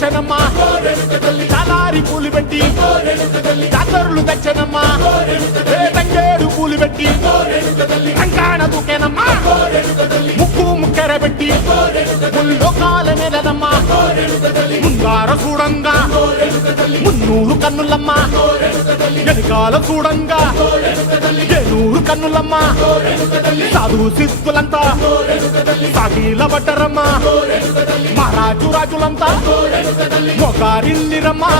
తెచ్చనమ్మా చాలారి పూలు పెట్టి జాతరులు తెచ్చనమ్మా తంగేడు పూలు పెట్టి రంగాణ దూకేనమ్మా ముక్కు ముక్కెర పెట్టి ముల్లోకాల మీదనమ్మా ముంగార చూడంగా మున్నూరు కన్నులమ్మా వెనకాల చూడంగా ఏనూరు కన్నులమ్మా సాధు సిద్ధులంతా సాగిల పడ్డరమ్మా మహారాజు రాజులంతా మొగారిల్లిరమ్మా